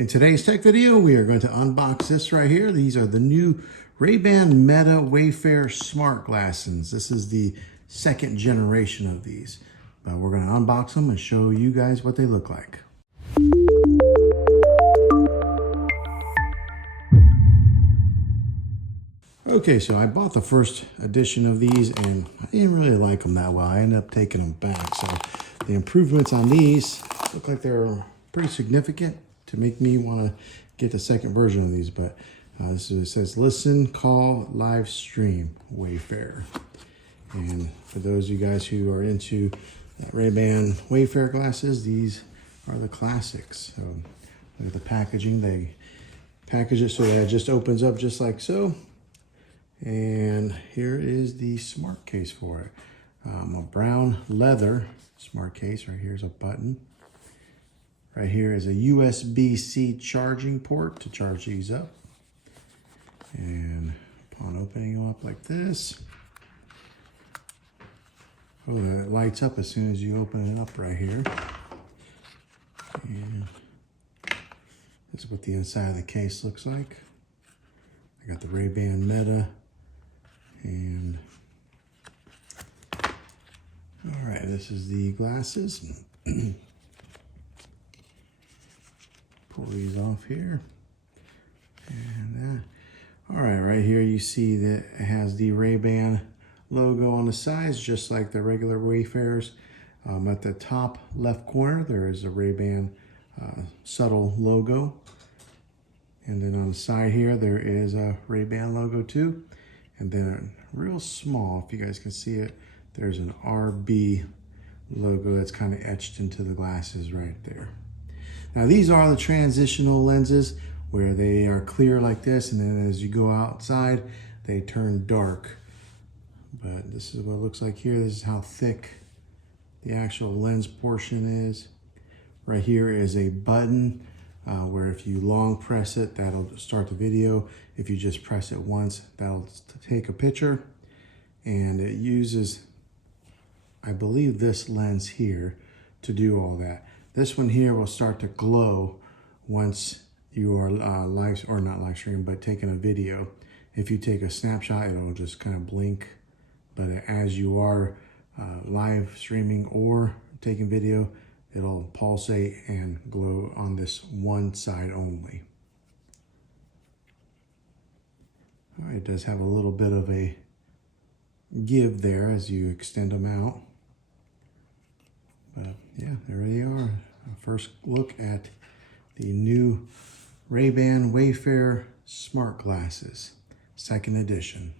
In today's tech video, we are going to unbox this right here. These are the new Ray-Ban Meta Wayfarer Smart Glasses. This is the second generation of these. But we're going to unbox them and show you guys what they look like. Okay, so I bought the first edition of these and I didn't really like them that well. I ended up taking them back. So the improvements on these look like they're pretty significant to make me want to get the second version of these. But it says listen, call, live stream Wayfarer. And for those of you guys who are into Ray-Ban Wayfarer glasses, these are the classics. So look at the packaging. They package it so that it just opens up just like so. And here is the smart case for it. A brown leather smart case. Right here's a button. Right here is a USB-C charging port to charge these up. And upon opening them up like this, oh, it lights up as soon as you open it up right here. And this is what the inside of the case looks like. I got the Ray-Ban Meta. And all right, this is the glasses. Pull these off here. And all right here you see that it has the Ray-Ban logo on the sides, just like the regular Wayfarers. At the top left corner, there is a Ray-Ban subtle logo. And then on the side here, there is a Ray-Ban logo too. And then real small, if you guys can see it, there's an RB logo that's kind of etched into the glasses right there. Now these are the transitional lenses where they are clear like this, and then as you go outside, they turn dark. But this is what it looks like here. This is how thick the actual lens portion is. Right here is a button where if you long press it, that'll start the video. If you just press it once, that'll take a picture. And it uses, I believe, this lens here to do all that. This one here will start to glow once you are taking a video. If you take a snapshot, it'll just kind of blink. But as you are live streaming or taking video, it'll pulsate and glow on this one side only. All right, it does have a little bit of a give there as you extend them out. But yeah, there they are. A first look at the new Ray-Ban Wayfarer Smart Glasses, second edition.